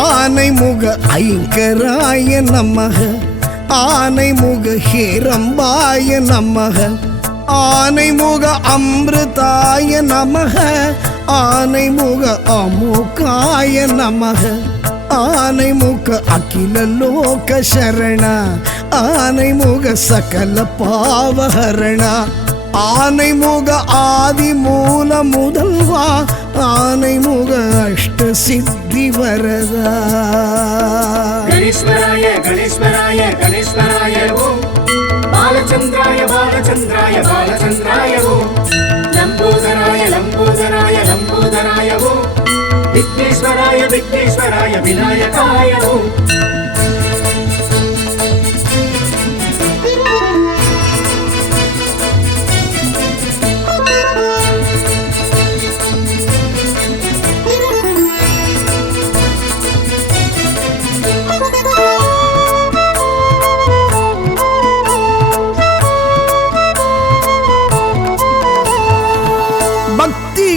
ஆனைமுக ஐங்கராய நமக ஆனைமுக ஹேரம்பாய நமக ஆனைமுக அமிர்தாய நமக ஆனைமுக அமுகாய நமக ஆனைமுக அகில லோக சரண ஆனைமுக சகல பாவஹரண ஆனைமுக ஆதி மூல முதல்வா ஆனைமுக அஷ்ட சித்தி வரதா கணேஸ்வராய கணேஸ்வராய கணேஸ்வராய ஓம் பாலச்சந்திராய பாலச்சந்திராய பாலச்சந்திராய ஓம் லம்போதராய லம்போதராய லம்போதராய ஓம் விக்னேஸ்வராய விக்னேஸ்வராய விநாயகாய ஓம்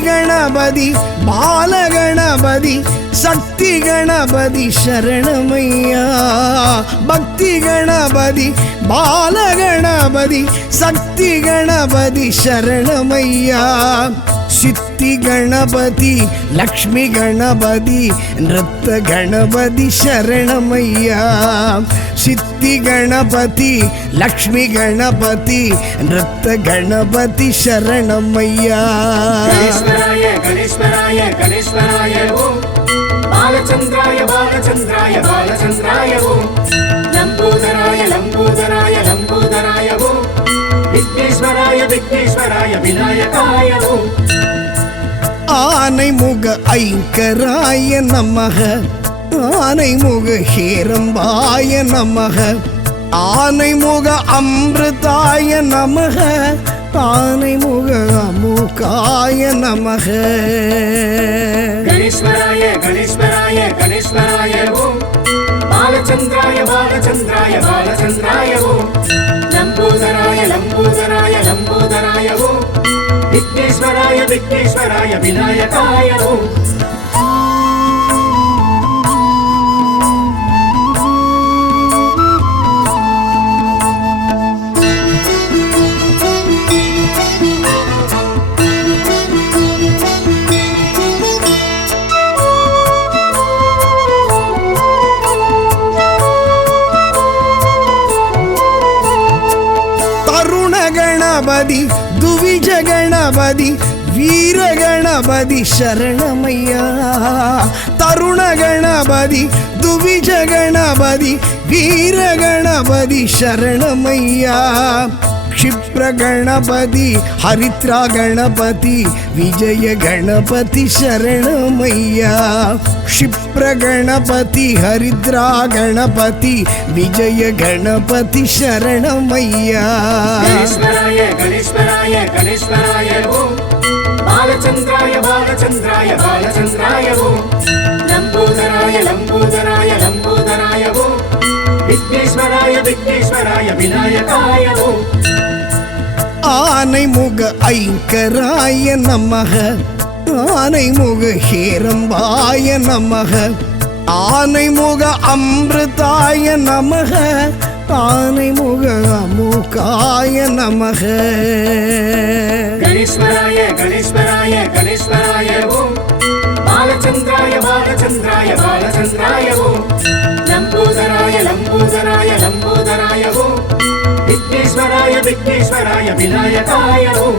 கணபதி பாலகணபதி சக்தி கணபதி சரணமையா பக்தி கணபதி பாலகணபதி சக்தி கணபதி சரணமையா சித்தி கணபதி லக்ஷ்மி கணபதி நிருத்த கணபதி சரணமையா சித்தி கணபதி லக்ஷ்மி கணபதி நிருத்த கணபதி சரணமையா கணேஸ்வராய கணேஸ்வராய கணேஸ்வராய ஓம் பாலச்சந்திராய பாலச்சந்திராய பாலச்சந்திராய ஓம் லம்போதராய லம்போதராய லம்போதராய ஓம் விக்னேஸ்வராய விக்னேஸ்வராய விநாயகாய ஓம் ஆனைமுக ஐங்கராய நமக ஆனைமுக ஹேரம்பாய நமக ஆனைமுக அமிர்தாய நமக ஆனைமுக அமுகாய நமக கணேஸ்வராய கணேஸ்வராய கணேஸ்வராய ஓம் பாலச்சந்திராய பாலச்சந்திராய பாலச்சந்திராய ஓம் லம்போதராய லம்போதராய லம்போதராய ஓம் விக்னேஸ்வராய விக்னேஸ்வராய விநாயகாய ஓம் கணபதி துவிஜ கணபதி வீர கணபதி சரணமையா தருண கணபதி துவிஜ கணபதி வீர கணபதி சரணமையா क्षिप्र गणपति हरिद्रा गणपति विजय गणपति शरणमय्या क्षिप्र गणपति हरिद्रा गणपति विजय गणपति शरणमय्या गणेश्वराय गणेश्वराय गणेश्वराय ओम बालचंद्राय बालचंद्राय बालचंद्राय ओम लंबोदराय लंबोदराय लंबोदराय ओम विघ्नेश्वराय विघ्नेश्वराय विनायकाय ओम ஆனைமுக ஐங்கராய நமக ஆனைமுக ஹேரம்பாய நமக ஆனைமுக அமிர்தாய நமக ஆனைமுக அமுகாய நமக गणेश्वराय गणेश्वराय गणेश्वराय ओम बालचंद्राय बालचंद्राय बालचंद्राय ओम लंबोदराय लंबोदराय लंबोदराय ओम विघ्नेश्वराय विघ्नेश्वराय विनायकाय ओम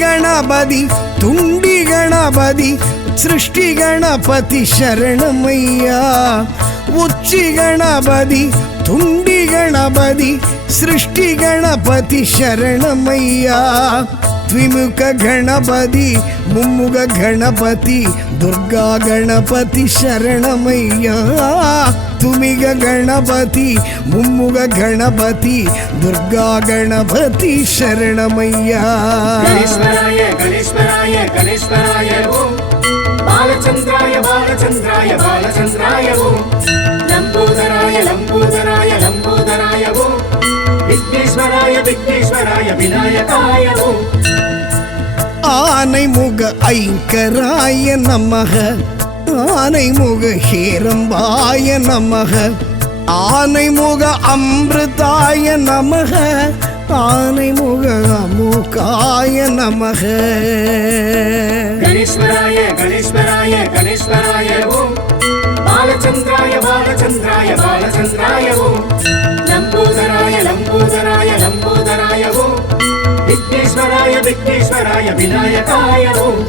गणपति तुंडी गणपति सृष्टि गणपति शरणमय्या उच्ची गणपति तुंडी गणपति सृष्टि गणपति शरणमय्या द्विमुख गणपति மும்முக கணபதி துர்கா கணபதி சரணமையா துமிக கணபதி மும்முக கணபதி துர்கா கணபதி சரணமையா கணேஸ்வராய கணேஸ்வராய கணேஸ்வராய ஓம் பாலச்சந்திராய பாலச்சந்திராய பாலச்சந்திராய ஓம் லம்போதராய லம்போதராய லம்போதராய ஓம் விக்னேஸ்வராய விக்னேஸ்வராய விநாயகாய ஓம் ஆனைமுக ஐங்கராய நமக ஆனைமுக ஹேரம்பாய நமக ஆனைமுக அமிர்தாய நமக ஆனைமுக அமுகாய நமக கணேஸ்வராய கணேஸ்வராய கணேஸ்வராய ஓம் பாலச்சந்திராய பாலச்சந்திராய பாலச்சந்திராய ஓம் லம்போதராய லம்போதராய லம்போதராய ஓம் விக்னேஸ்வராய விக்னேஸ்வராய விநாயகாய ஓம்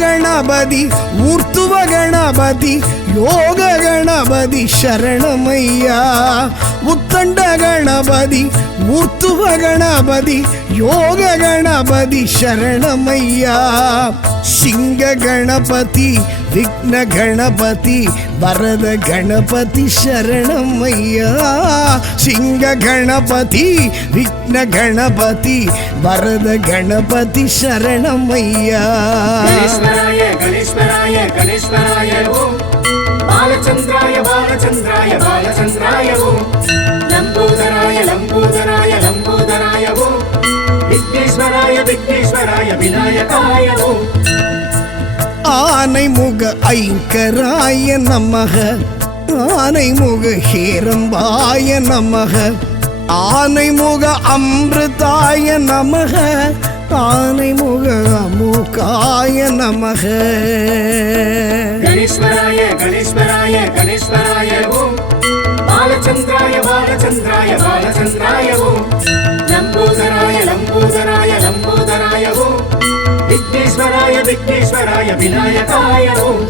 ಗಣಪತಿ ಊರ್ತುವ ಗಣಪತಿ ಯೋಗ ಗಣಪತಿ ಶರಣಮಯ್ಯ ಉತ್ತಂಡ ಗಣಪತಿ ಊರ್ತುವ ಗಣಪತಿ ಯೋಗ ಗಣಪತಿ ಶರಣಮಯ್ಯ ಸಿಂಗ ಗಣಪತಿ ವಿಘ್ನ ಗಣಪತಿ ವರದ ಗಣಪತಿ ಶರಣಮಯ್ಯ ಸಿಂಗ ಗಣಪತಿ ವಿಘ್ನ ಗಣಪತಿ ವರದ ಗಣಪತಿ ಶರಣಮಯ್ಯ ಗಣೇಶ್ವರಾಯ ಗಣೇಶ್ವರಾಯ ಗಣೇಶ್ವರಾಯ ಓಂ ಬಾಲಚಂದ್ರಾಯ ಬಾಲಚಂದ್ರಾಯ ಬಾಲಚಂದ್ರಾಯ ಓಂ ಲಂಬೋದರಾಯ ಲಂಬೋದರಾಯ ಲಂಬೋದರಾಯ ಓಂ ವಿಘ್ನೇಶ್ವರಾಯ ವಿಘ್ನೇಶ್ವರಾಯ ವಿನಾಯಕಾಯ ಓಂ ஆனைமுக ஐங்கராய நமக ஆனைமுக ஹேரம்பாய நமக ஆனைமுக அமிர்தாய நமக ஆனைமுக அமுகாய நமக கணேஸ்வராய கணேஸ்வராய கணேஸ்வராய ஓம் பாலச்சந்திராய பாலச்சந்திராய பாலச்சந்திராய ஓம் லம்போதராய லம்போதராய லம்போதராய ஓம் விக்னேஸ்வராய விக்னேஸ்வராய விநாயகாய ஓம்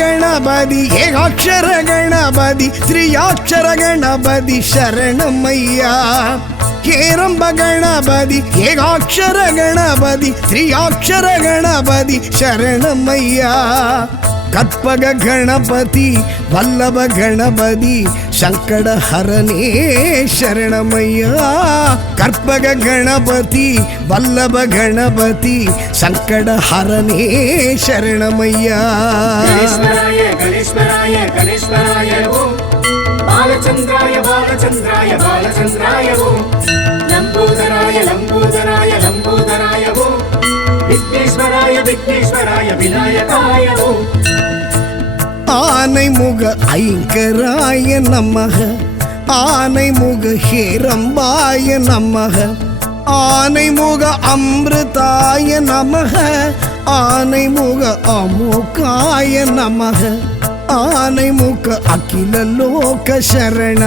ಗಣಪತಿ ಏಕಾಕ್ಷರ ಗಣಪತಿ ತ್ರಿಯಾಕ್ಷರ ಗಣಪತಿ ಶರಣಮಯ್ಯ ಹೇರಂಬ ಗಣಪತಿ ಏಕಾಕ್ಷರ ಗಣಪತಿ ತ್ರಿಯಾಕ್ಷರ ಗಣಪತಿ ಶರಣಮಯ್ಯ ಕற்பಗ ಗಣಪತಿ ವಲ್ಲಭ ಗಣಪತಿ ಸಂಕಟ ಹರನೇ ಶರಣಮಯ್ಯ ಕற்பಗ ಗಣಪತಿ ವಲ್ಲಭ ಗಣಪತಿ ಸಂಕಟ ಹರನೇ ಶರಣಮಯ್ಯ ಗಣೇಶ್ವರಾಯ ಗಣೇಶ್ವರಾಯ ಗಣೇಶ್ವರಾಯ ಓಂ ಬಾಲಚಂದ್ರಾಯ ಬಾಲಚಂದ್ರಾಯ ಬಾಲಚಂದ್ರಾಯ ಓಂ ಲಂಬೋದರಾಯ ಲಂಬೋದರಾಯ ಲಂಬೋದರಾಯ ಓಂ ವಿಘ್ನೇಶ್ವರಾಯ ವಿಘ್ನೇಶ್ವರಾಯ ವಿನಾಯಕಾಯ ಓಂ ஆனைமுக ஐங்கராய நமக ஆனைமுக ஹேரம்பாய நமக ஆனைமுக அமிர்தாய நமக ஆனைமுக அமுகாய நமக ஆனைமுக அகில லோக சரண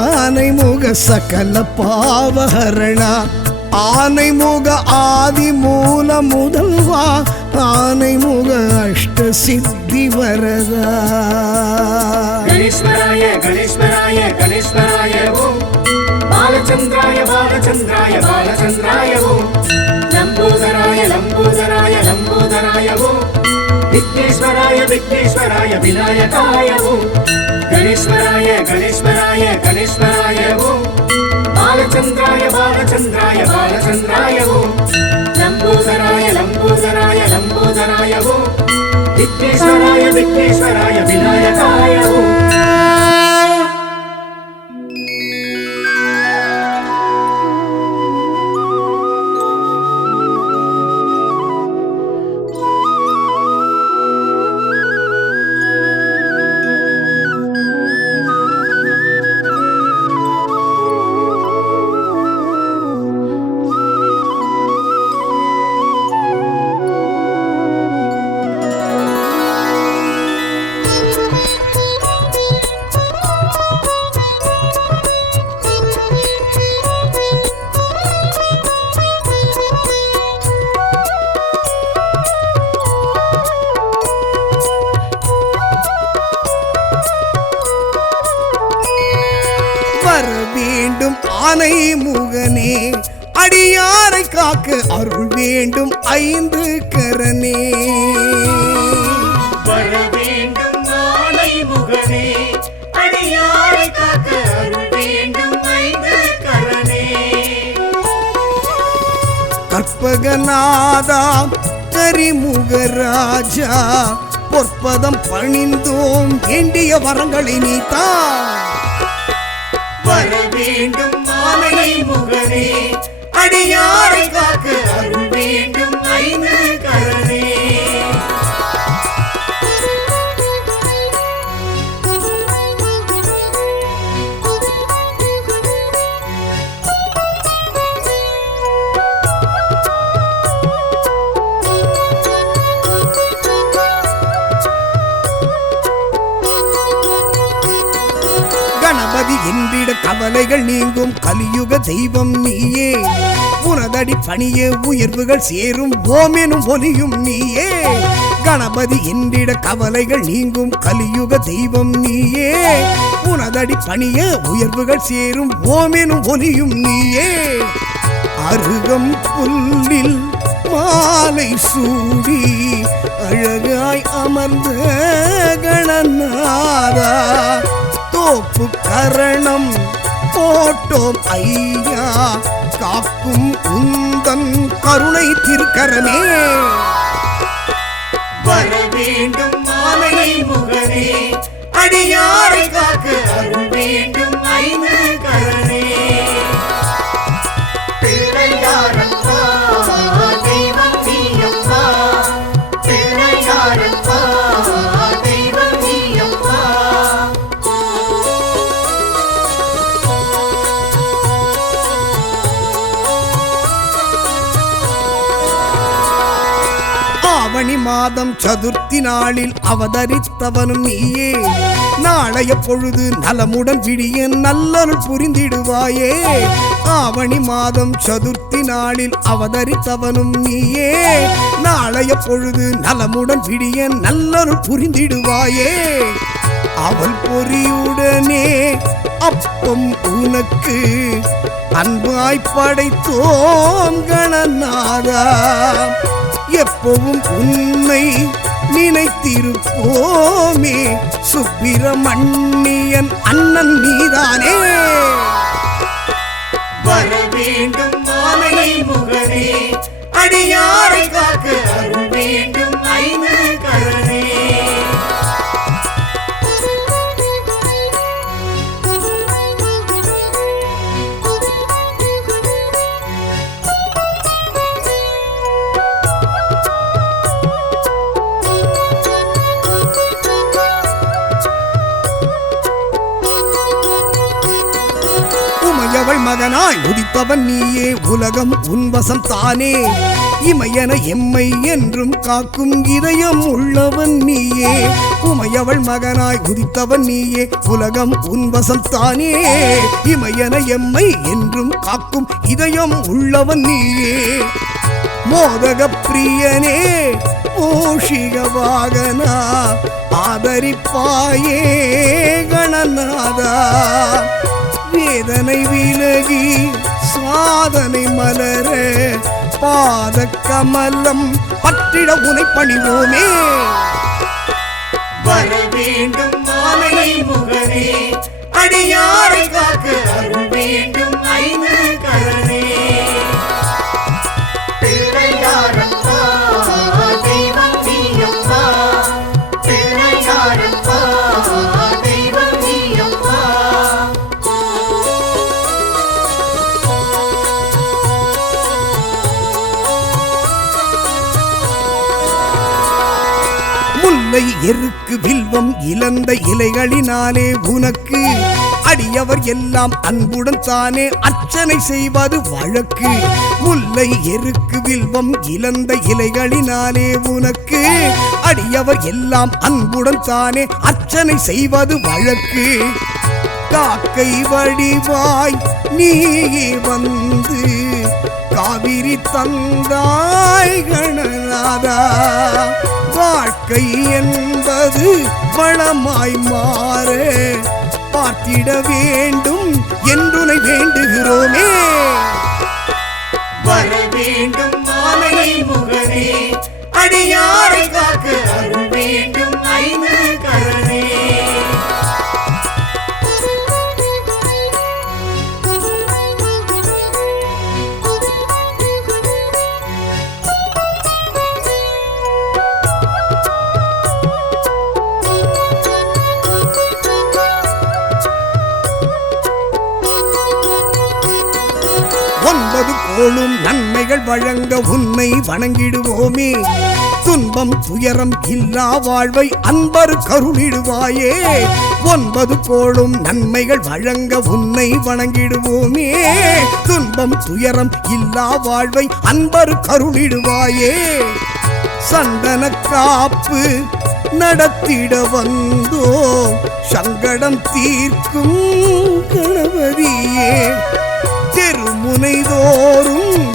ஆனைமுக சகல பாவஹரண ஆனைமுக ஆதி மூல முதல்வா ஆனைமுக அஷ்ட சித்தி வரதா ಗಣೇಶ್ವರಾಯ ಗಣೇಶ್ವರಾಯ ಗಣೇಶ್ವರಾಯ ಓಂ ಬಾಲಚಂದ್ರಾಯ ಬಾಲಚಂದ್ರಾಯ ಬಾಲಚಂದ್ರಾಯ ಓಂ ಲಂಬೋದರಾಯ ಲಂಬೋದರಾಯ ಲಂಬೋದರಾಯ ಓಂ ವಿಘ್ನೇಶ್ವರಾಯ ವಿಘ್ನೇಶ್ವರಾಯ ವಿನಾಯಕಾಯ ಓಂ ಗಣೇಶ್ವರಾಯ ಗಣೇಶ್ವರಾಯ ಗಣೇಶ್ವರಾಯ ಓಂ ಬಾಲಚಂದ್ರಾಯ ಬಾಲಚಂದ್ರಾಯ ಬಾಲಚಂದ್ರಾಯ ಓಂ ಲಂಬೋದರಾಯ ಲಂಬೋದರಾಯ ಲಂಬೋದರಾಯ ಓಂ ವಿಘ್ನೇಶ್ವರಾಯ ವಿಘ್ನೇಶ್ವರಾಯ ವಿನಾಯಕಾಯ ಓಂ அடியாரை காக்க அருள் வேண்டும் ஐந்து கரனே. வர வேண்டும் ஆனை முகனே, அடியாரை காக்க அருள் வேண்டும் ஐந்து கரனே. கற்பகநாதா கரிமுகராஜா பொற்பதம் பணிந்தோம் வேண்டிய வரங்களை நீத்தா. வர வேண்டும் ஆனை முகனே, அடியாரை காக்க அருள் வேண்டும் ஐந்து கரனே. கணபதி என்றிட கவலைகள் நீங்கும் கலியுக தெய்வம் நீயே. உனதடி பணியே உயர்வுகள் சேரும் ஓமெனும் ஒலியும் நீயே. கணபதி என்றிட கவலைகள் நீங்கும் கலியுக தெய்வம் நீயே. உனதடி பணியே உயர்வுகள் சேரும் ஓமெனும் ஒலியும் நீயே. அருகம் புல்லில் மாலை சூடி அழகாய் அமர்ந்த கணநாதா தோப்பு கரணம் போட்டோம் ஐயா காக்கும் உந்தன் கருணை திருக்கரமே. வர வேண்டும் ஆனை முகனே, அடியாரை காக்க அருள் வேண்டும் ஐந்து கரனே. பிள்ளையாரப்பா தெய்வம் நீயப்பா, பிள்ளையாரப்பா தெய்வம் நீயப்பா. ஆவணி மாதம் சதுர்த்தி நாளில் அவதரித்தவனும் நீயே. நாளைய பொழுது நலமுடன் விடிய நல்லருள் புரிந்திடுவாயே. ஆவணி மாதம் சதுர்த்தி நாளில் அவதரித்தவனும் நீயே. நாளைய பொழுது நலமுடன் விடிய நல்லருள் புரிந்திடுவாயே. அவள் பொறியுடனே அப்பம் உனக்கு அன்பாய் படைத்தோம் கணநாதா. எப்பவும் உன்னை நினைத்திருப்போமே சுப்பிரமணியன் அண்ணன் நீதானே. வர வேண்டும் ஆனை முகனே, அடியாரை காக்க அருள் வேண்டும் ஐந்து கரனே. உமையவள் மகனாய் உதித்தவன் நீயே. உலகம் உன்வசம் தானே. இமையன எம்மை என்றும் காக்கும் இதயம் உள்ளவன் நீயே. உமையவள் மகனாய் உதித்தவன் நீயே. உலகம் உன்வசம் தானே. இமையன எம்மை என்றும் காக்கும் இதயம் உள்ளவன் நீயே. மோதக பிரியனே மூஷிக வாகனா ஆதரிப்பாயே கணநாதா. வேதனை விலகி சாதனை மலர பாத கமலம் பற்றிட உனை பணிவோமே. வர வேண்டும் ஆனை முகனே, அடியாரை காக்க அருள் வேண்டும் ஐந்து கரனே. பிள்ளையாரப்பா தெய்வம் நீயப்பா, பிள்ளையாரப்பா தெய்வம் நீயப்பா. முல்லை எருக்கு வில்வம் இழந்த இலைகளினாலே உனக்கு அடியவர் எல்லாம் அன்புடன் தானே அர்ச்சனை செய்வது வழக்கு. முல்லை எருக்கு வில்வம் இழந்த இலைகளினாலே உனக்கு அடியவர் எல்லாம் அன்புடன் தானே அர்ச்சனை செய்வது வழக்கு. காக்கை வடிவாய் நீயே வந்து காவிரி தந்தாய் கணநாதா. வாழ்க்கை என்பது வளமாய் மாற பார்த்திட வேண்டும் என்றுனை வேண்டுகிறோமே. வர வேண்டும் ஆனை முகனே அடியாரை காக்க அருள் வேண்டும் ஐந்து கரனே ஒன்பது கோளும் நன்மைகள் வழங்க உன்னை வணங்கிடுவோமே துன்பம் துயரம் இல்லா வாழ்வை அன்பர் கருளிடுவாயே ஒன்பது கோளும் நன்மைகள் வழங்க உன்னை வணங்கிடுவோமே துன்பம் துயரம் இல்லா வாழ்வை அன்பர் கருளிடுவாயே சந்தன காப்பு நடத்திட வந்தோ சங்கடம் தீர்க்கும் கணபதியே தெருமுனைதோறும்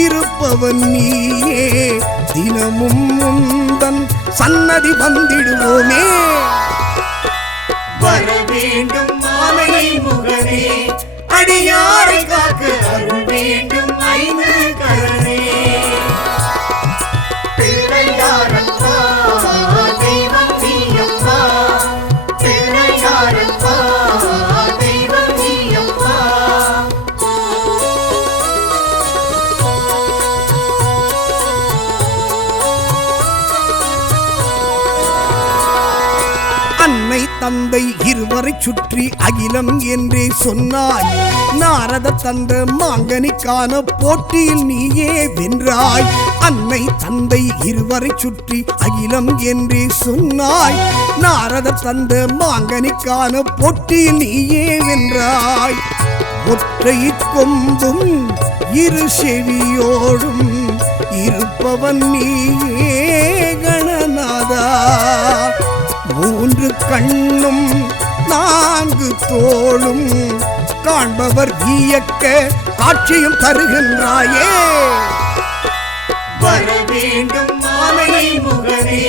இருப்பவன் நீயே தினமும் முந்தன் சன்னதி வந்திடுவோமே வர வேண்டும் ஆனை முகனே அடியாரை காக்க அருள் வேண்டும் ஐந்து கரனே பிள்ளையாரப்பா தெய்வம் நீயப்பா பிள்ளையாரப்பா தெய்வம் நீயப்பா அன்னை தந்தை இருவரை சுற்றி அகிலம் என்றே சொன்னாய் நாரத தந்த மாங்கனிக்கான போட்டியில் நீயே வென்றாய் அன்னை தந்தை இருவரை சுற்றி அகிலம் என்றே சொன்னாய் நாரத தந்த மாங்கனிக்கான போட்டியில் நீயே வென்றாய் ஒற்றை கொம்பும் இரு செவியோடும் இருப்பவன் நீயே கணநாதா மூன்று கண்ணும் நான்கு தோளும் காண்பவர் வியக்க காட்சியும் தருகின்றாயே வர வேண்டும் ஆனை முகனே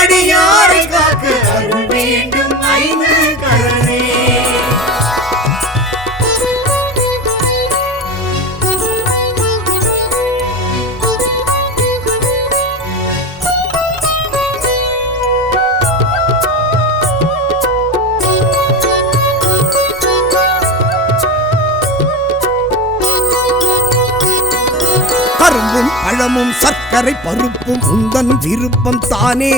அடியாரை காக்க அருள் வேண்டும் ஐந்து கரனே கரும்பும் பழமும் சர்க்கரை பருப்பும் உந்தன் விருப்பம் தானே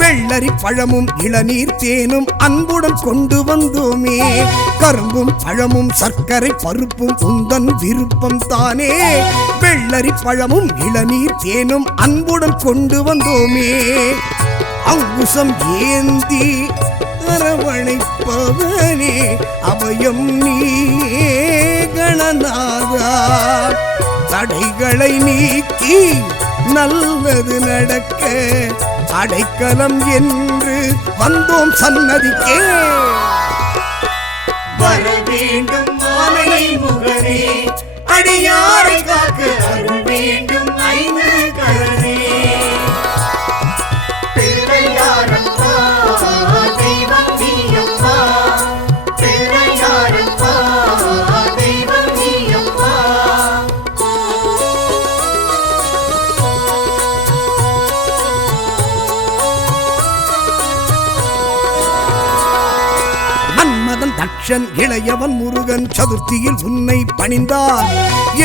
வெள்ளரி பழமும் இளநீர் தேனும் அன்புடன் கொண்டு வந்தோமே கரும்பும் பழமும் சர்க்கரை பருப்பும் உந்தன் விருப்பம் தானே வெள்ளரி பழமும் இளநீர் தேனும் அன்புடன் கொண்டு வந்தோமே அங்குசம் ஏந்தி அரவணைப்பவனே அபயம் நீயே கணநாதா தடைகளை நீக்கி நல்லது நடக்க அடைக்கலம் என்று வந்தோம் சன்னதிக்கே வர வேண்டும் ஆனை முகனே அடியாரை காக்க அருள் வேண்டும் ஐந்து கரனே பிள்ளையாரப்பா தெய்வம் நீயப்பா பிள்ளையாரப்பா தெய்வம் நீயப்பா மன்மதன் தட்சன் இளையவன் முருகன் சதுர்த்தியில் உன்னை பணிந்தார்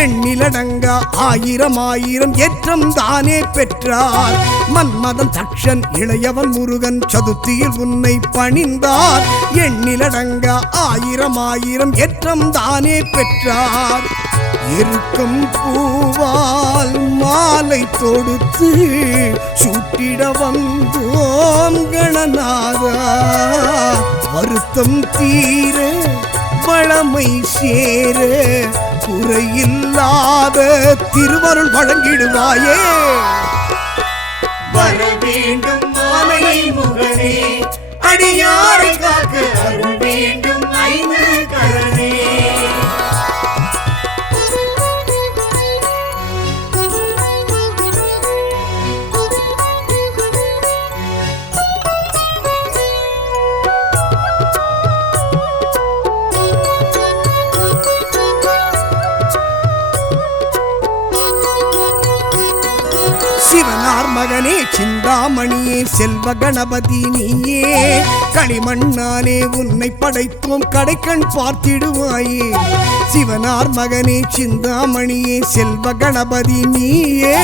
எண்ணிலடங்கா ஆயிரம் ஆயிரம் ஏற்றம் தானே பெற்றார் மன்மதன் தட்சன் இளையவன் முருகன் சதுர்த்தியில் உன்னை பணிந்தார் எண்ணிலடங்கா ஆயிரம் ஆயிரம் ஏற்றம் தானே பெற்றார் இருக்கும் பூவால் மாலை தொடுத்து சூட்டிட வந்தோம் கணநாதா வருத்தம் தீர வளமை சேர குறையில்லாத திருவருள் வழங்கிடுவாயே வர வேண்டும் ஆனை முகனே அடியாரை காக்க அருள் வேண்டும் ஐந்து கரனே சிவனார் மகனே சிந்தாமணியே செல்வ கணபதி நீயே களிமண்ணாலே உன்னை படைத்தோம் கடைக்கண் பார்த்திடுவாயே சிவனார் மகனே சிந்தாமணியே செல்வ கணபதி நீயே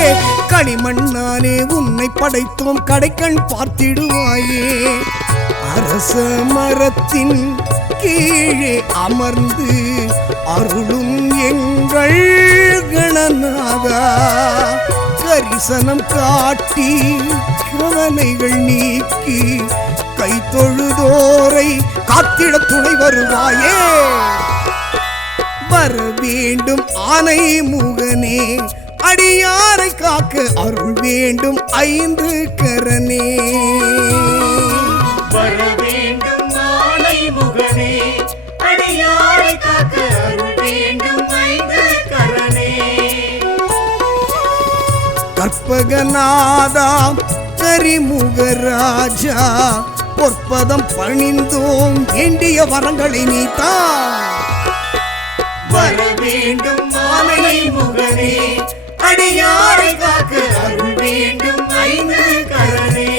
களிமண்ணாலே உன்னை படைத்தோம் கடைக்கண் பார்த்திடுவாயே அரச மரத்தின் கீழே அமர்ந்து அருளும் எங்கள் கணநாதா கரிசனம் காட்டி கவலைகள் நீக்கி கை தொழுதோரை காத்திட துணை வருவாயே வர வேண்டும் ஆனை முகனே அடியாரை காக்க அருள் வேண்டும் ஐந்து கரனே வர வேண்டும் ஆனை முகனே அடியாரை காக்க அருள் வேண்டும் ஐந்து கரனே கற்பகநாதா கரிமுகராஜா பொற்பதம் பணிந்தோம் வேண்டிய வரங்களை நீத்தா வர வேண்டும் ஆனை முகனே அடியாரை காக்க அருள் வேண்டும் ஐந்து கரனே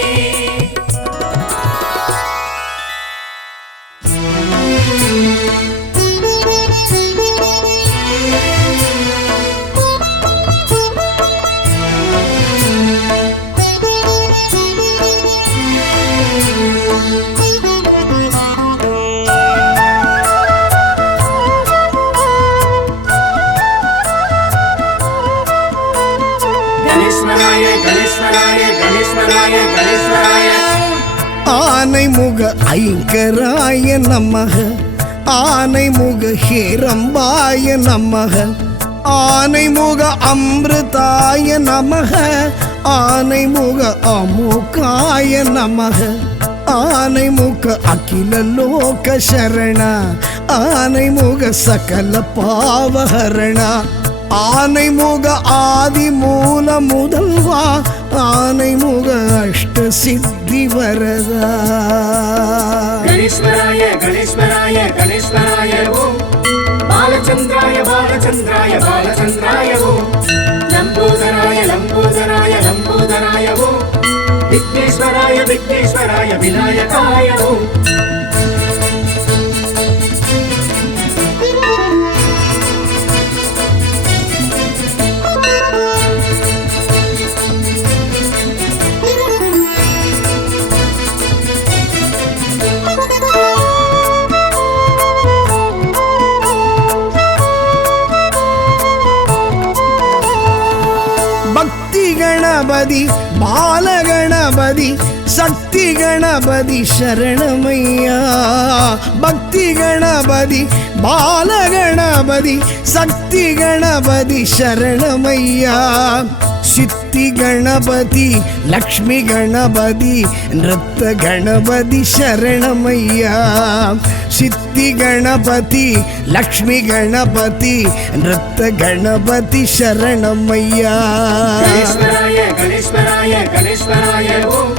ஆனை முக ஐங்கராய நமக ஆனை முக ஹேரம்பாய நமக ஆனை முக அமிர்தாய நமக ஆனை முக அமுகாய நமக ஆனை முக அகில லோக சரண ஆனை முக சகல பாவஹரண ஆனை முக ஆதி மூல முதல்வா ஆனை முக அஷ்ட சித்தி வரதா கணேஸ்வராய கணேஸ்வராய கணேஸ்வராய ஓம் பாலச்சந்திராய பாலச்சந்திராய பாலச்சந்திராய ஓம் லம்போதராய லம்போதராய லம்போதராய ஓம் விக்னேஸ்வராய விக்னேஸ்வராய விநாயகாய ஓம் கணபதி பாலகணபதி சக்தி கணபதி சரணமையா பக்தி கணபதி பாலகணபதி சக்தி கணபதி சரணமையா சித்தி கணபதி லக்ஷ்மி கணபதி நிருத்த கணபதி சரணமையா சித்தி கணபதி லக்ஷ்மி கணபதி நிருத்த கணபதி சரணமையா கணேஸ்வராய கணேஸ்வராய கணேஸ்வராய ஓம்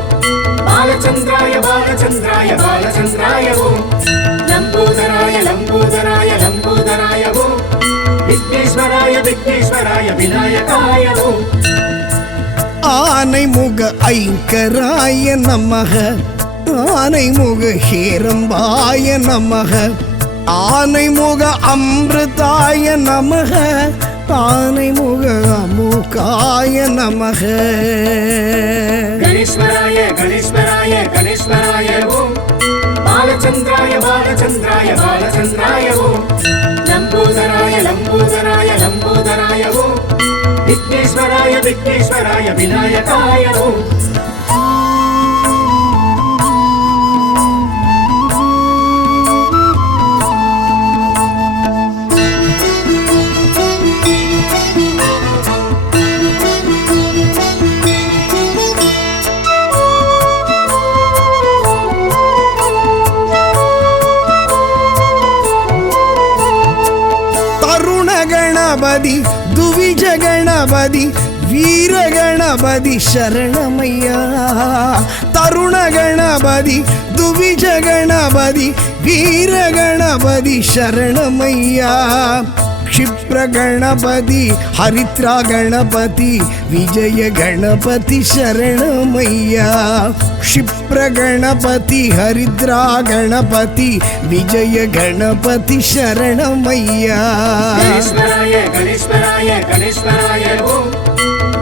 பாலச்சந்திராய பாலச்சந்திராய பாலச்சந்திராய ஓம் லம்போதராய லம்போதராய லம்போதராய ஓம் விக்னேஸ்வராய விக்னேஸ்வராய விநாயகாய ஓம் ஆனை முக ஐங்கராய நமக ஆனை முக ஹேரம்பாய நமக ஆனை முக அமிர்தாய நமக ஆனை முக அமுகாய நமக கணேஸ்வராய கணேஸ்வராய கணேஸ்வராய ஓம் பாலச்சந்திராய பாலச்சந்திராய பாலச்சந்திராய ஓம் லம்போதராய லம்போதராய லம்போதராய ஓம் விக்னேஸ்வராய விக்னேஸ்வராய விநாயகாய ஓம் கணபதி துவிஜ கணபதி வீர கணபதி சரணமையா தருண கணபதி துவிஜ கணபதி வீர கணபதி சரணமையா क्षिप्र गणपति ஹரித்ரா கணபதி விஜய கணபதி சரணமையா க்ஷிப்ர கணபதி ஹரித்ரா கணபதி விஜய கணபதி சரணமையா கணேஸ்வராய கணேஸ்வராய கணேஸ்வராய ஓம்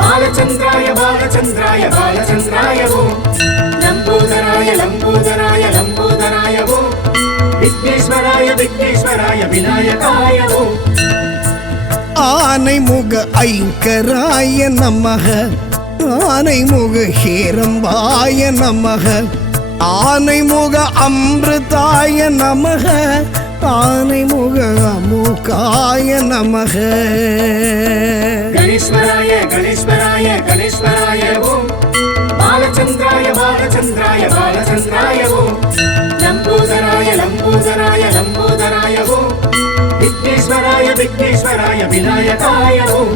பாலச்சந்திராய பாலச்சந்திராய பாலச்சந்திராய ஓம் லம்போதராய லம்போதராய லம்போதராய ஓம் விக்னேஸ்வராய விக்னேஸ்வராய விநாயகாய ஓம் ஆனைமுக ஐங்கராய நமக ஆனைமுக ஹேரம்பாய நமக ஆனைமுக அமிர்தாய நமக ஆனைமுக அமுகாய நமக கணேஸ்வராய கணேஸ்வராய கணேஸ்வராய ஓம் பாலச்சந்திராய பாலச்சந்திராய பாலச்சந்திராய ஓம் லம்போதராய லம்போதராய லம்போதராய ஓம் விக்னேஸ்வராய விக்னேஸ்வராய விநாயகாய ஓம்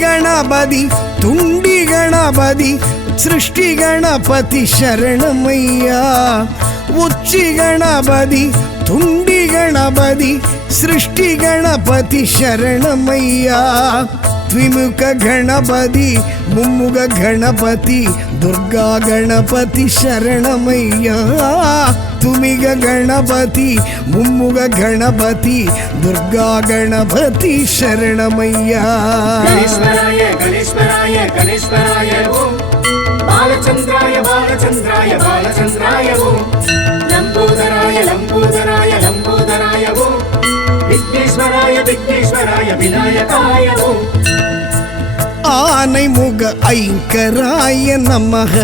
गणपति तुंडी गणपति सृष्टि गणपति शरणमैया उच्ची गणपति तुंडी गणपति सृष्टि गणपति शरणमैया द्विमुख गणपति मुम्मुख गणपति दुर्गा गणपति शरणमैया तुमिग गणपति मुम्मुख गणपति दुर्गा गणपति शरणमैया गणेश्वराय गणेश्वराय गणेश्वराय ओम बालचंद्राय बालचंद्राय बालचंद्राय ओम लंबोदराय लंबोदराय लंबोदराय ओम विघ्नेश्वराय विघ्नेश्वराय विनायकाय ओम ஆனைமுக ஐங்கராய நமக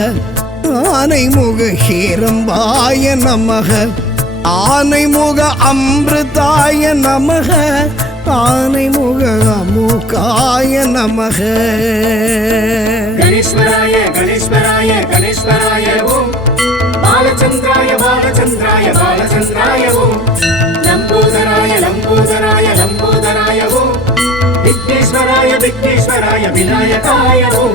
ஆனைமுக ஹேரம்பாய நமக ஆனைமுக அமிர்தாய நமக ஆனைமுக அமுகாய நமக गणेश्वराय गणेश्वराय गणेश्वराय ओम बालचंद्राय बालचंद्राय बालचंद्राय ओम लंबोदराय लंबोदराय लंबोदराय ओम विघ्नेश्वराय विघ्नेश्वराय विनायकाय ओम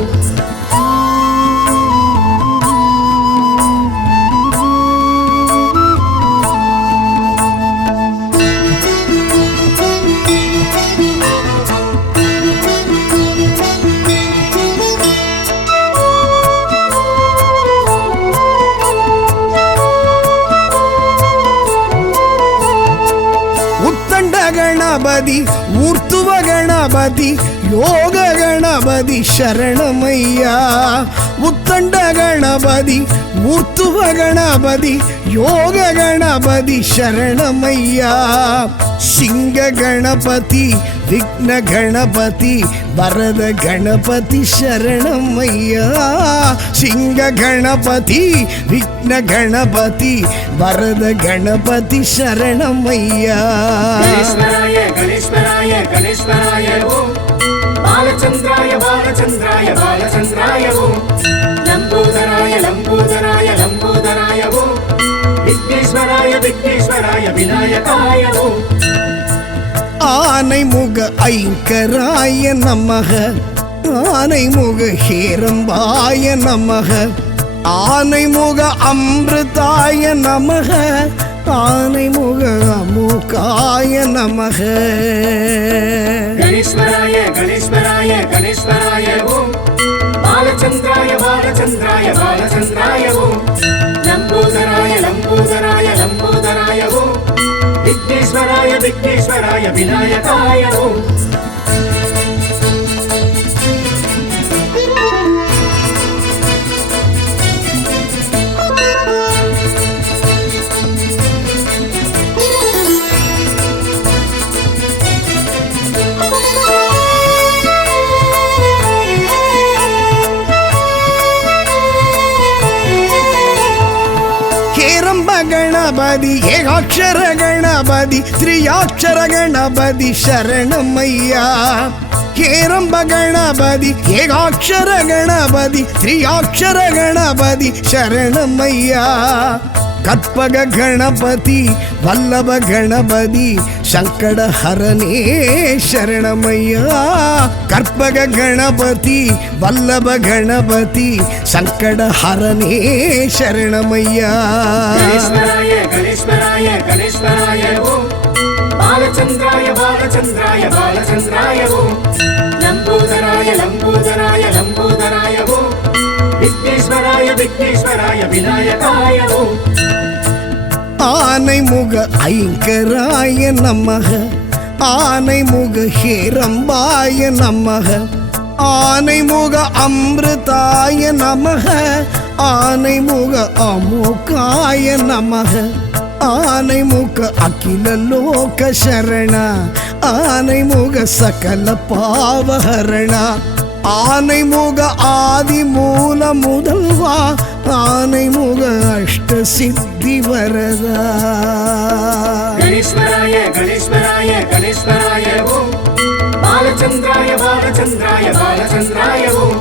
गणपति ऊर्ध्व गणपति योग गणपति शरणमैया उत्तंड गणपति ऊर्ध्व गणपति योग गणपति शरणमैया सिंह गणपति विघ्न गणपति वरद गणपति शरणमैया सिंह गणपति विघ्न गणपति वरद गणपति शरणमैया गणेश्वराय गणेश्वराय गणेश्वराय ओम बालचंद्राय बालचंद्राय बालचंद्राय ओम लंबोदराय लंबोदराय लंबोदराय ओम विघ्नेश्वराय विघ्नेश्वराय विनायकाय ओम ஆனைமுக ஐங்கராய நமக ஆனைமுக ஹேரம்பாய நமக ஆனைமுக அமிர்தாய நமக ஆனைமுக அமுகாய நமக गणेश्वराय गणेश्वराय गणेश्वराय ओम बालचंद्राय बालचंद्राय बालचंद्राय ओम लंबोदराय लंबोदराय लंबोदराय ओम विघ्नेश्वराय विघ्नेश्वराय विनायकाय ओम गणपति एकाक्षर गणपति त्रियाक्षर गणपति शरणमैया ಹೇರಂಬ ಗಣಪತಿ ಏಕಾಕ್ಷರ ಗಣಪತಿ ತ್ರಿಯಾಕ್ಷರ ಗಣಪತಿ ಶರಣಮಯ್ಯ ಕற்பಗ ಗಣಪತಿ ವಲ್ಲಭ ಗಣಪತಿ ಸಂಕಟ ಹರನೇ ಶರಣಮಯ್ಯ ಕற்பಗ ಗಣಪತಿ ವಲ್ಲಭ ಗಣಪತಿ ಸಂಕಟ ಹರನೇ ಶರಣಮಯ್ಯ ಗಣೇಶ್ವರಾಯ ಗಣೇಶ್ವರಾಯ ಗಣೇಶ್ವರಾಯ ಓಂ ಬಾಲಚಂದ್ರಾಯ ಬಾಲಚಂದ್ರಾಯ ಬಾಲಚಂದ್ರಾಯ ಓಂ ಲಂಬೋದರಾಯ ಲಂಬೋದರಾಯ ಲಂಬೋದರಾಯ ಓಂ விக்னேஸ்வராய விக்னேஸ்வராய விநாயகாய ஓம் ஆனைமுக ஐங்கராய நமக ஆனைமுக ஹேரம்பாய நமக ஆனைமுக அமிர்தாய நமக ஆனைமுக அமோகாய நமக ஆனைமுக அகில லோக சரண ஆனைமுக சகல பாவஹரண ஆனைமுக ஆதி மூல முதல்வா ஆனைமுக அஷ்ட சித்தி வரதா கணேஸ்வராய கணேஸ்வராய கணேஸ்வராய ஓம் பாலச்சந்திராய பாலச்சந்திராய பாலச்சந்திராய ஓம்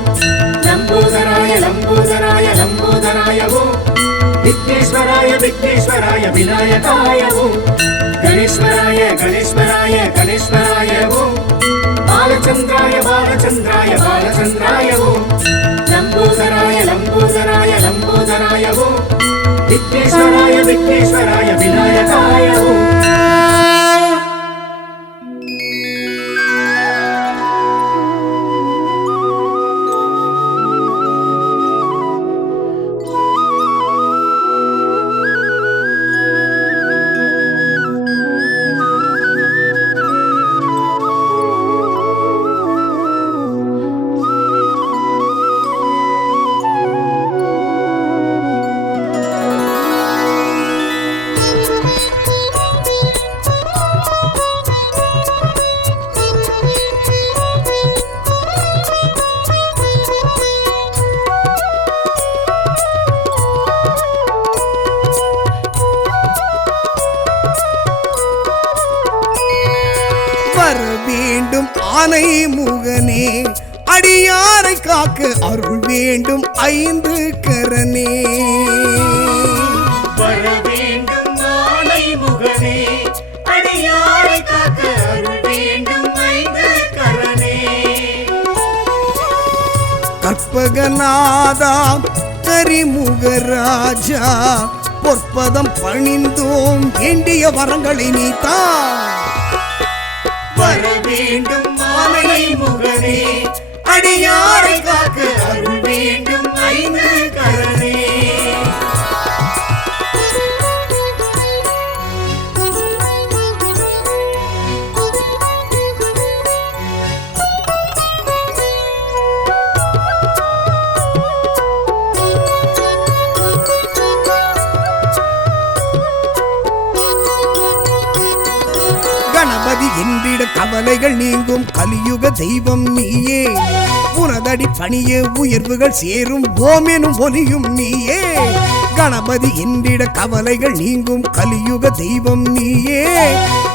லம்போதராய லம்போதராய லம்போதராய ஓம் விக்னேஸ்வராய விக்னேஸ்வராய விநாயகாய ஓம் கணேஸ்வராய கணேஸ்வராய கணேஸ்வராய ஓம் பாலச்சந்திராய பாலச்சந்திராய பாலச்சந்திராய ஓம் லம்போதராய லம்போதராய லம்போதராய ஓம் விக்னேஸ்வராய விக்னேஸ்வராய விநாயகாய ஓம் வேண்டும் ஆனை முகனே அடியாரை காக்க அருள் வேண்டும் ஐந்து கரனே வர வேண்டும் ஆனை முகனே அடியாரை காக்க அருள் வேண்டும் ஐந்து கரனே கற்பகநாதா கரிமுகராஜா பொற்பதம் பணிந்தோம் வேண்டிய வரங்களை நீத்தா வர வேண்டும் ஆனை முகனே அடியாரை காக்க அருள் வேண்டும் ஐந்து கரனே கணபதி என்றிட கவலைகள் நீங்கும் கலியுக தெய்வம் நீயே உனதடி பணியே உயர்வுகள் சேரும் ஓமெனும் ஒலியும் நீயே கணபதி என்றிட கவலைகள் நீங்கும் கலியுக தெய்வம் நீயே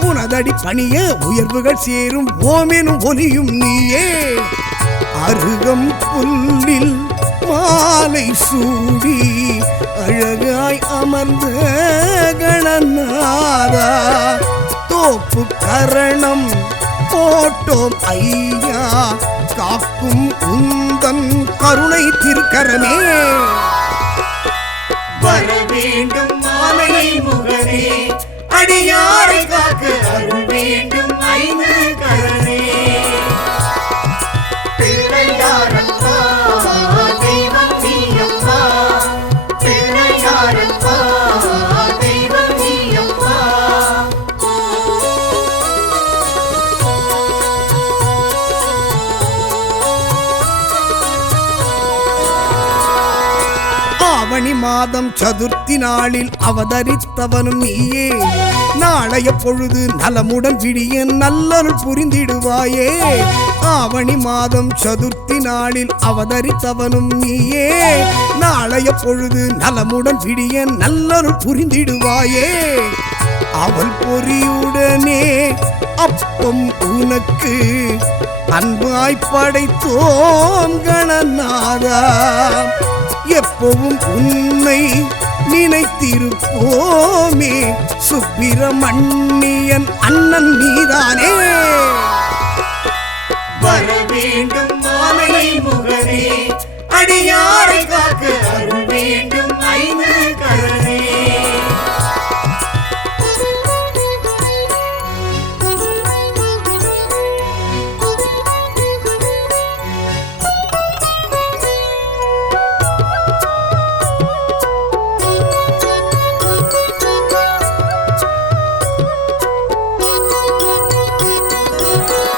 உனதடி பணியே உயர்வுகள் சேரும் ஓமெனும் ஒலியும் நீயே அருகம் புல்லில் மாலை சூடி அழகாய் அமர்ந்த கணநாதா தோப்பு கரணம் போட்டோம் ஐயா காக்கும் உந்தன் கருணை திருக்கரமே வர வேண்டும் ஆனை முகனே அடியாரை காக்க அருள் வேண்டும் ஐந்து கரனே பிள்ளையாரப்பா தெய்வம் நீயப்பா பிள்ளையாரப்பா தெய்வம் நீயப்பா ஆவணி மாதம் சதுர்த்தி நாளில் அவதரித்தவனும் நீயே நாளைய பொழுது நலமுடன் விடிய நல்லருள் புரிந்திடுவாயே ஆவணி மாதம் சதுர்த்தி நாளில் அவதரித்தவனும் நீயே நாளைய பொழுது நலமுடன் விடிய நல்லருள் புரிந்திடுவாயே அவள் பொறியுடனே அப்பம் உனக்கு அன்பாய் படைத்தோம் கணநாதா எப்பவும் உன்னை நினைத்திருப்போமே சுப்பிரமணியன் அண்ணன் நீதானே வர வேண்டும் மாமலை முகனே அடியாரை காக்க அருள் வேண்டும் ஐந்து கரனே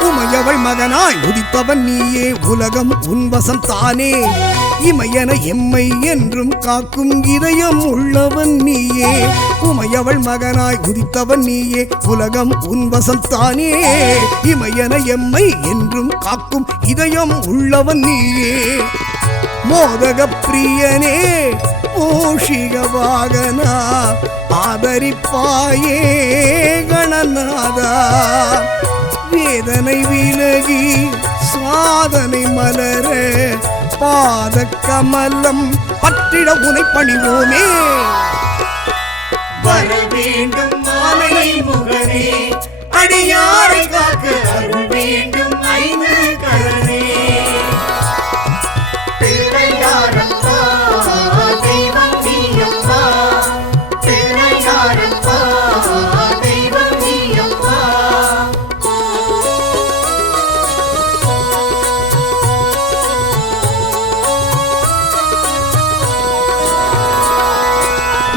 உமையவள் மகனாய் உதித்தவன் நீயே உலகம் உன்வசம் தானே இமையன எம்மை என்றும் காக்கும் இதயம் உள்ளவன் நீயே உமையவள் மகனாய் உதித்தவன் நீயே உலகம் உன்வசம் தானே இமையன எம்மை என்றும் காக்கும் இதயம் உள்ளவன் நீயே மோதக பிரியனே மூஷிக வாகனா ஆதரிப்பாயே கணநாதா வேதனை விலகி சாதனை மலர பாத கமலம் பற்றிட உனை பணிவோமே வர வேண்டும் மாமலை முகனே அடியாரை காக்க அருள் வேண்டும் ஐந்து கரனே பிள்ளையாரப்பா தெய்வம் நீயப்பா பிள்ளையாரப்பா தெய்வம் நீயப்பா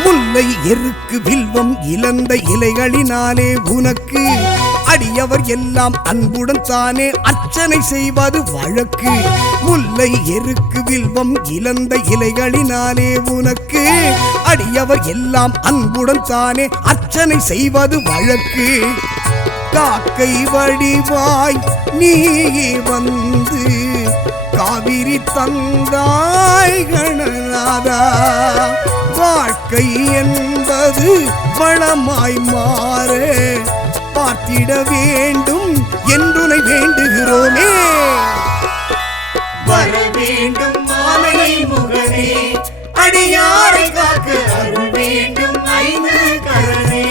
முல்லை எருக்கு வில்வம் இழந்த இலைகளினாலே உனக்கு அடியவர் எல்லாம் அன்புடன் தானே அர்ச்சனை செய்வது வழக்கு முல்லை எருக்கு வில்வம் இழந்த இலைகளினாலே உனக்கு அடியவர் எல்லாம் அன்புடன் தானே அர்ச்சனை செய்வது வழக்கு காக்கை வடிவாய் நீயே வந்து காவிரி தந்தாய் கணநாதா வாழ்க்கை என்பது வளமாய் மாற பார்த்திட வேண்டும் என்றுனை வேண்டுகிறோமே வர வேண்டும் மாமலை முகனே அடியாரை காக்க அருள் வேண்டும் ஐந்து கரனே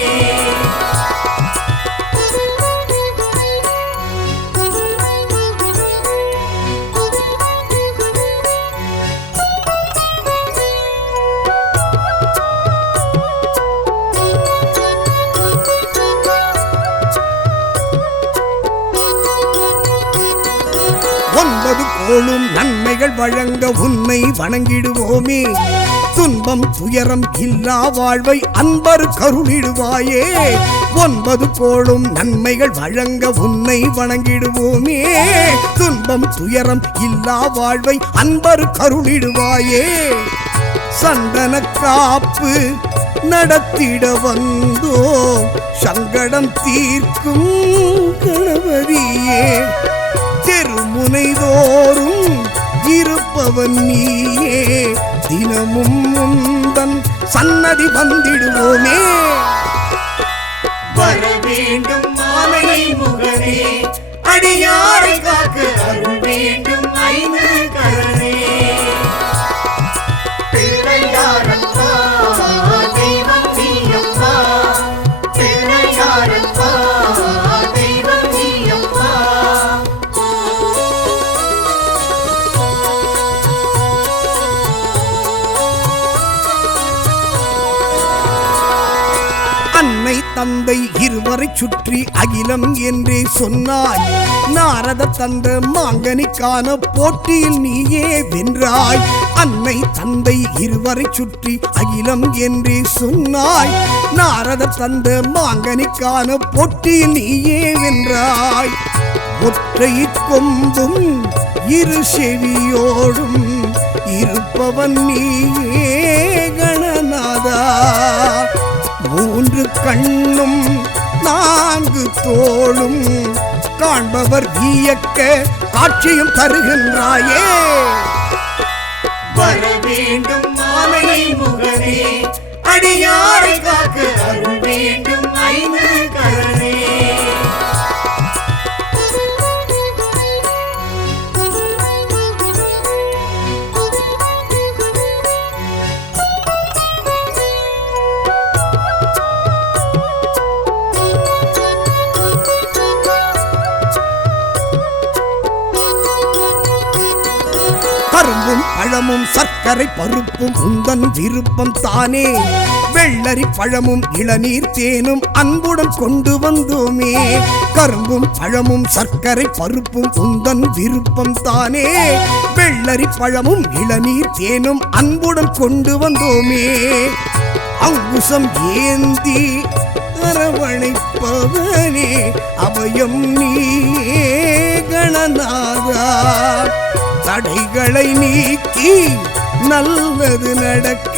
ஒன்பது கோளும் நன்மைகள் வழங்க உன்னை வணங்கிடுவோமே துன்பம் துயரம் இல்லா வாழ்வை அன்பர் கருளிடுவாயே ஒன்பது கோளும் நன்மைகள் வழங்க உன்னை வணங்கிடுவோமே துன்பம் துயரம் இல்லா வாழ்வை அன்பர் கருளிடுவாயே சந்தன காப்பு நடத்திட வந்தோ சங்கடம் தீர்க்கும் கணபதியே தெருமுனைதோறும் இருப்பவன் நீயே தினமும் முந்தன் சன்னதி வந்திடுவோமே வர வேண்டும் மாமலை முகனே அடியாரை காக்க அருள் வேண்டும் ஐந்து கரனே பிள்ளையாரப்பா தெய்வம் நீயப்பா பிள்ளையாரப்பா தெய்வம் நீயப்பா அன்னை தந்தை இருவரை சுற்றி அகிலம் என்றே சொன்னாய் நாரத தந்த மாங்கனிக்கான போட்டியில் நீயே வென்றாய் அன்னை தந்தை இருவரை சுற்றி அகிலம் என்றே சொன்னாய் நாரத தந்த மாங்கனிக்கான போட்டியில் நீயே வென்றாய் ஒற்றை கொம்பும் இரு செவியோடும் இருப்பவன் நீயே கணநாதா மூன்று கண்ணும் நான்கு தோளும் காண்பவர் வியக்க காட்சியும் தருகின்றாயே வர வேண்டும் மாமலை முகனே அடியாரை காக்க அருள் வேண்டும் ஐந்து கரனே பழமும் சர்க்கரை பருப்பும் உந்தன் விருப்பம் தானே வெள்ளரி பழமும் இளநீர் தேனும் அன்புடன் கொண்டு வந்தோமே கரும்பும் பழமும் சர்க்கரை பருப்பும் உந்தன் விருப்பம் தானே வெள்ளரி பழமும் இளநீர் தேனும் அன்புடன் கொண்டு வந்தோமே அங்குசம் ஏந்தி அரவணைப்பவனே அபயம் நீயே கணநாதா தடைகளை நீக்கி நல்லது நடக்க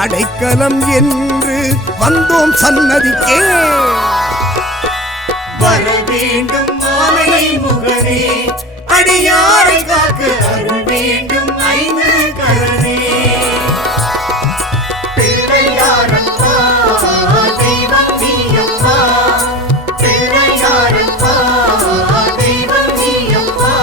அடைக்கலம் என்று வந்தோம் சன்னதிக்கே வர வேண்டும் ஆனை முகனே அடியாரை காக்க அருள் வேண்டும் ஐந்து கரனே பிள்ளையாரப்பா தெய்வம் நீயப்பா பிள்ளையாரப்பா தெய்வம் நீயப்பா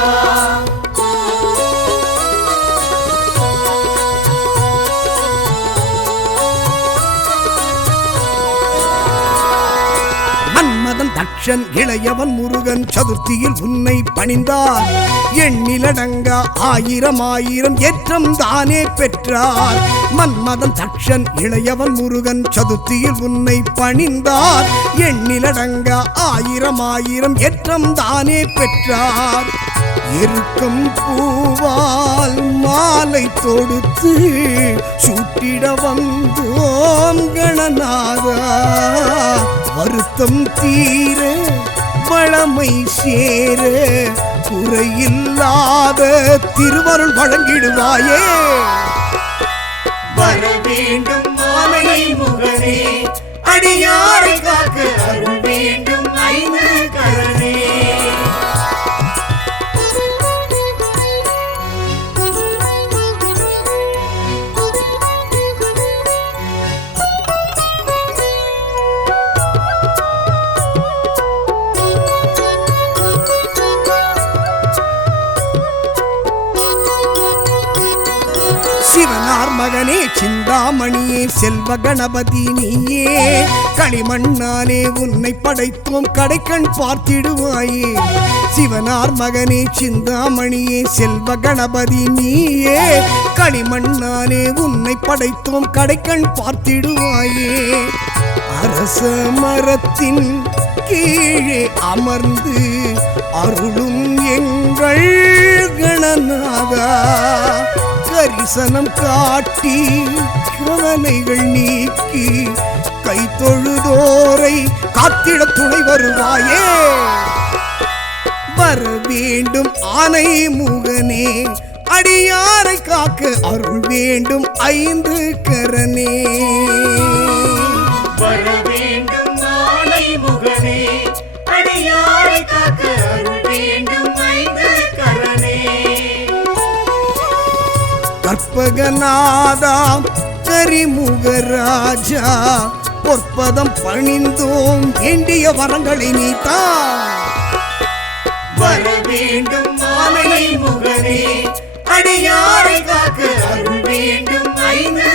மன்மதன் தக்ஷன் இளையவன் முருகன் சதுர்த்தியில் உன்னை பணிந்தார் எண்ணிலடங்கா ஆயிரம் ஆயிரம் ஏற்றம் தானே பெற்றார் மன்மதன் தக்ஷன் இளையவன் முருகன் சதுர்த்தியில் உன்னை பணிந்தார் எண்ணிலடங்கா ஆயிரம் ஆயிரம் ஏற்றம் தானே பெற்றார் இருக்கும் பூவால் மாலை தொடுத்து சூட்டிட வந்தோம் கணநாதா வருத்தம் தீர வளமை சேர குறையில்லாத திருவருள் வழங்கிடுவாயே வர வேண்டும் ஆனை முகனே அடியாரை காக்க அருள் வேண்டும் ஐந்து கரனே சிவனார் மகனே சிந்தாமணியே செல்வ கணபதி நீயே களிமண்ணாலே உன்னை படைத்தோம் கடைக்கண் பார்த்திடுவாயே சிவனார் மகனே சிந்தாமணியே செல்வ கணபதி நீயே களிமண்ணாலே உன்னை படைத்தோம் கடைக்கண் பார்த்திடுவாயே அரச மரத்தின் கீழே அமர்ந்து அருளும் எங்கள் கணநாதா கரிசனம் காட்டி கவலைகள் நீக்கி கை தொழுதோரை காத்திட துணை வருவாயே வர வேண்டும் ஆனை முகனே அடியாரை காக்க அருள் வேண்டும் ஐந்து கரனே வர வேண்டும் ஆனை முகனே அடியாரை காக்க அருள் வேண்டும் ஐந்து கரனே கற்பகநாதா கரிமுகராஜா பொற்பதம் பணிந்தோம் வேண்டிய வரங்களை நீத்தா வர வேண்டும் ஆனை முகனே அடியாரை காக்க அருள் வேண்டும் ஐந்து